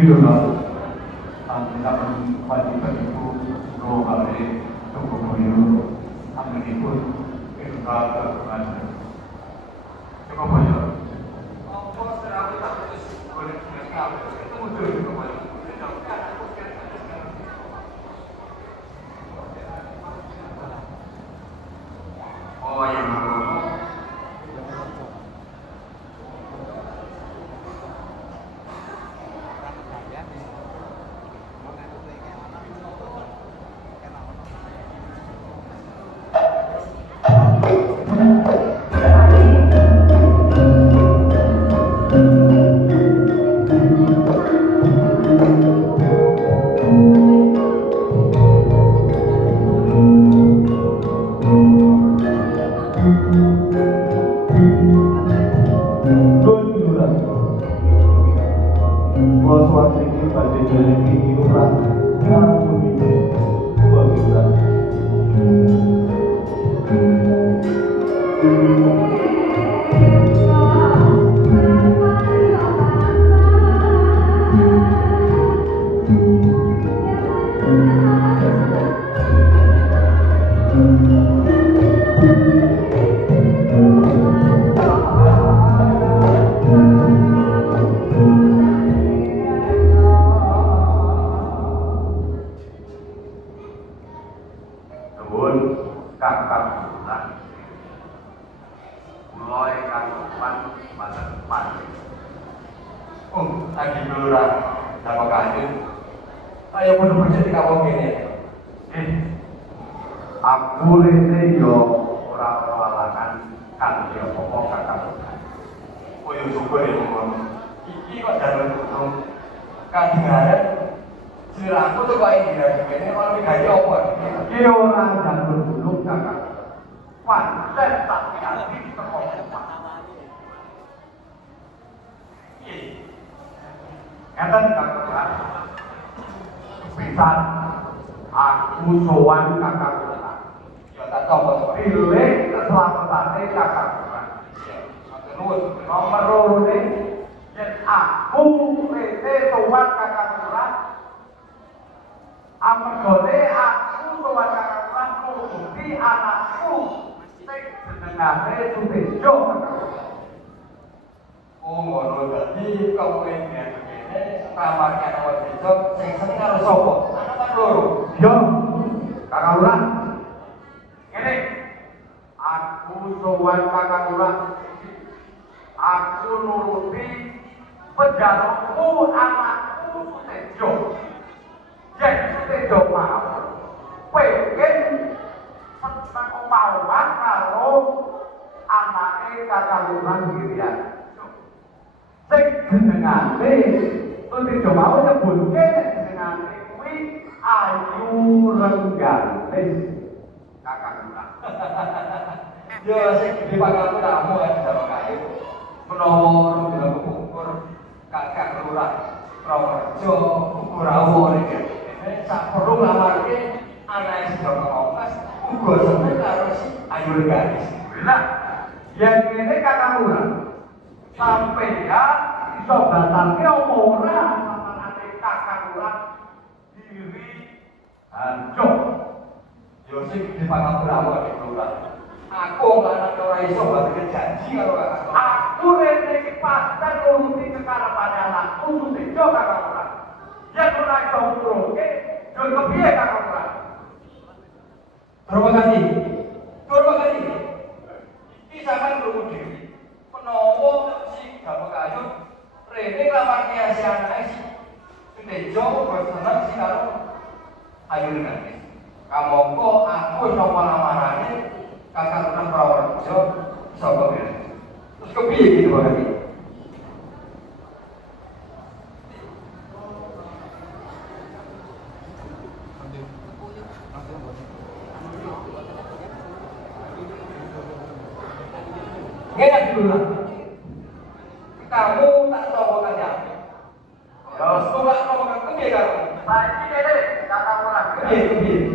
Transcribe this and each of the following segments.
Widodo sampun wajiban ibu kula kali Jogoboyo anggenipun Indra Kagungan Jogoboyo. Apa serawit tak terus boleh dikenal ketemu Jogoboyo. Oh ya.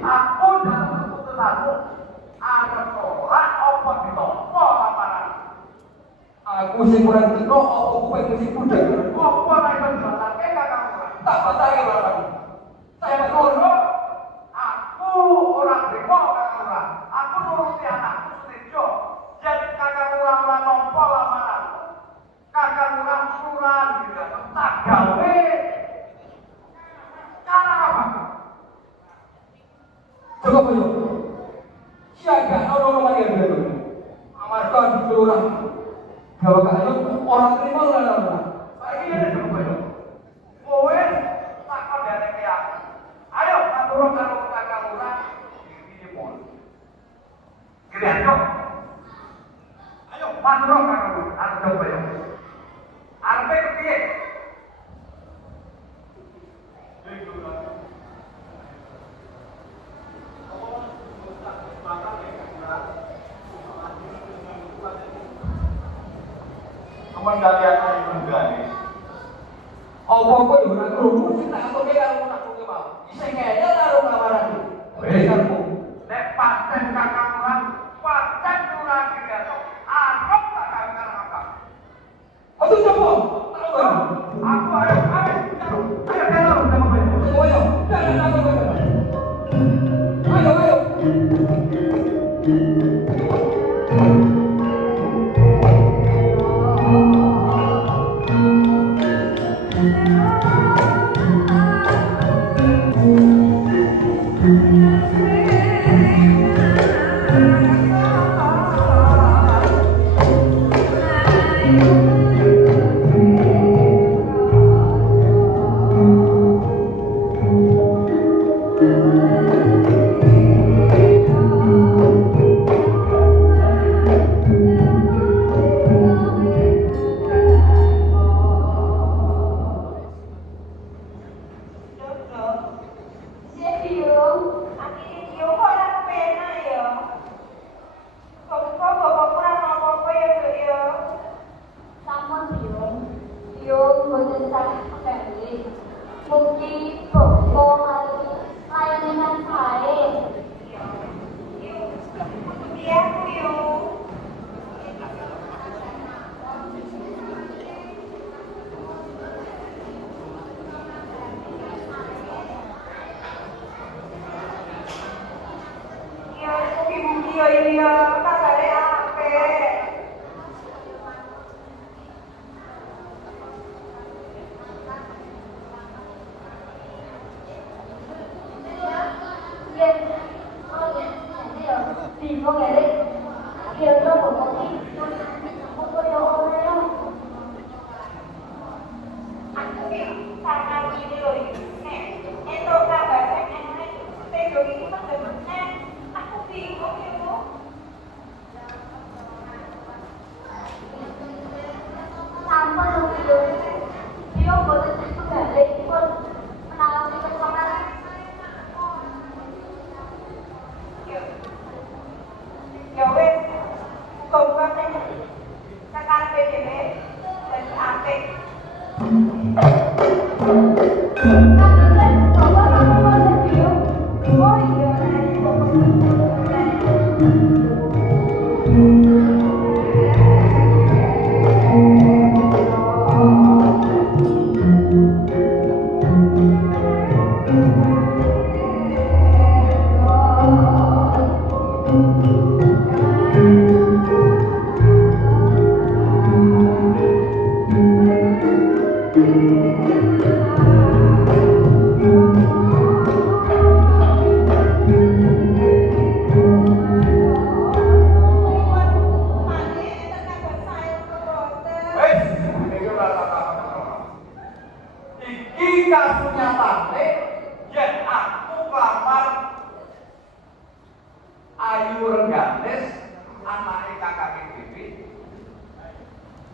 Aku dalam keputusanmu, anak orang apa ditompo laparan. Aku sing kurang teko apa kowe sing budek. Apa nek dibatake kakak ora? Tak batari ora. Saya dulu, aku orang Brimo kakak lurah. Aku nuruti anakku Sutejo. Jadi kakak lurah nompo lamaran. Kakak lurah suran gitu. Tak gawe. Karena apa? Cukup ayo. Siaga ono mari ngene. Amarga di kelurahan. Gawe kayu orang terima ora. Saiki ngene cukup ayo. Kowe tak kandhane ke aku. Ayo matur karo kakak lurah iki mon. Gede ayo. Ayo matur karo aku coba ayo. Arepe piye? Kemandali aku menggani. Apa-apa yo ora krungu sing tak atoke karo anakku ki mau. Isih kene karo kawaran iki. Benerku. Nek paten kakak lurah, paten lurah gitu. Arep tak gawe karo apa? Aduh coba. Aku ayo telo sama kowe. Ayo. Jangan takut. Ayo.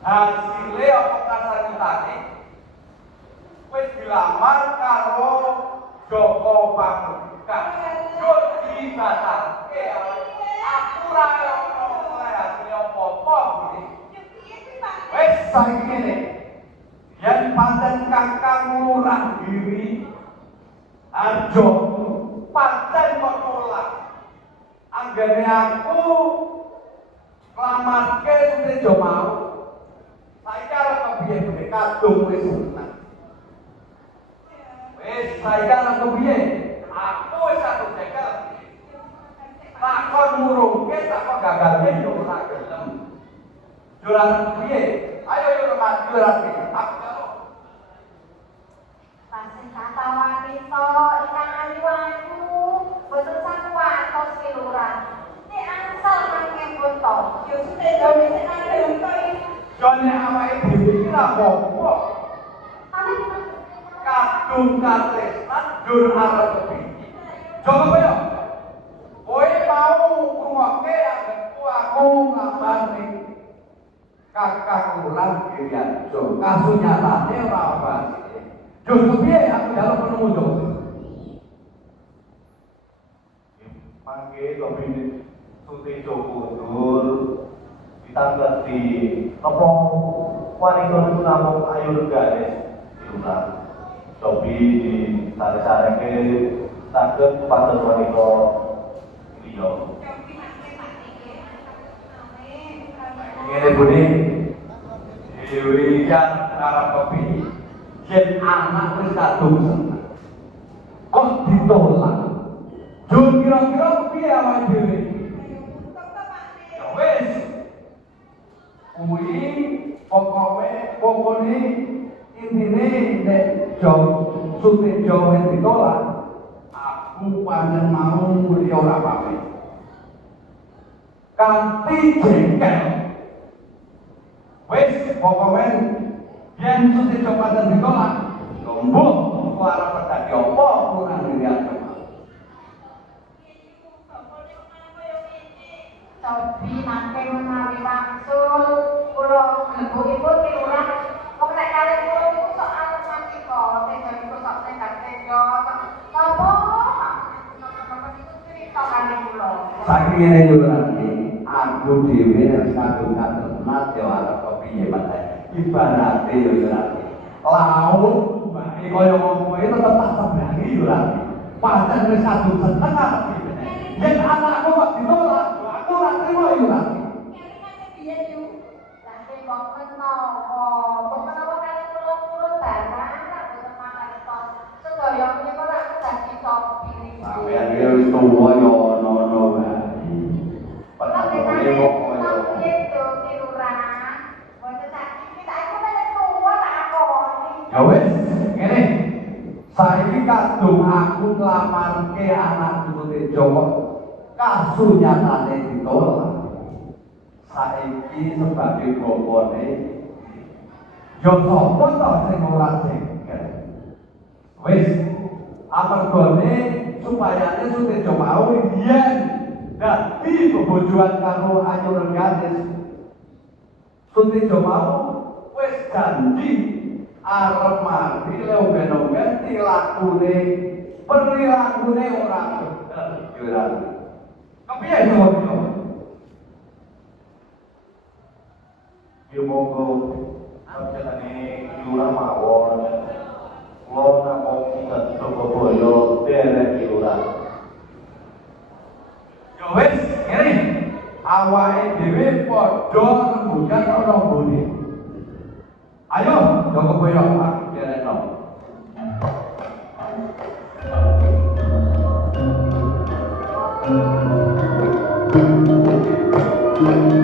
Hasilnya apa kasarane wis dilamar karo Joko Pamungkas. Yo dibatalke. Aku ora ono oleh hasil apa-apa iki. Wis saiki ngene. Yen pancen Kakang Lurah Giri Arjo pancen kok nolak. Anggere aku nglamarke Sutejo mau. Saiki arep kepiye kadung wis seneng. Wis saiki aku piye? Aku wis aku cekel. Takon murungke takon gagalke yo ora gelem. Jualan piye? Ayo yo Mas jualan piye? Aku jaluk. Pasien katawan itu ikan ayu-ayu, betul sakuan tos kiluran. Ini ansal mangke foto. Yo sudah jauh di sana itu. Jone awake dhewe iki ra apa-apa. Kadung katresnan dur arep kepingin. Coba yo. Kowe mau ngrungokke aku ngabari kakak ulang kirian. Jo, kasunyatane ora apa. Jo kepiye aku jaluk penemu jo. Mangke topi suti Jokodur ditangkleti apa wanita itu namung ayu regane diulang. Topi di sare-sareke saged pados wanita liya. Ngene Budi. Dewi kan arep kepingin. Yen anak wis kadung seneng. Kok ditolak? Jur kira-kira piye awake dhewe? Ya wis. Kuwi pokoknya intine nek Sutejo wis ditolak, aku pancen mau muli ora pamit. Kanthi jengkel. Wis pokoknya yen Sutejo pancen ditolak, mbok kok arep dadi apa kurang dilihat. Tobi mangke menawi wangsul kula gebukipun kiluran kok nek kalih kula niku sok matematika tejo niku sok tejo napa napa niku cerita kalih kula Saking ngene yo nanti aku dhewe nek kadung-kadung yo arep kepiye Mas. Ibarate yo nanti laut mbake kaya ngono kuwi tetep tak seberangi yo nanti. Pancen wis kadung seneng arep piye. Yen anakku kok ditolak aku ora trimo yo nanti. kelingan biyen yu lha kok menawa kok menawa kalih kula purun barang boten mangertos sedaya menika rak dadi topi Sampeyan iki wis tuwa yo ono wae. Padahal kok ya wis, ngene. Saiki kadung aku nglamarke anak Sutejo kasunyatane ditolak. Saiki sebagai bapane yo sapa to sing ora jengkel. Wis, amargane supaya Sutejo mau yen dadi bebojoan karo Ayu Rengganis. Sutejo mau wis janji arep mati lomben-lomben perilakune ora bener yo. Kepiye yo? Ya monggo panjenengane lurah mawon. Kula namung inget Surabaya derek lurah. Ya wis, ngene. Awake dhewe padha rembugan ana mbone. Ayo, Joko Boyo, aku derekno. Thank you.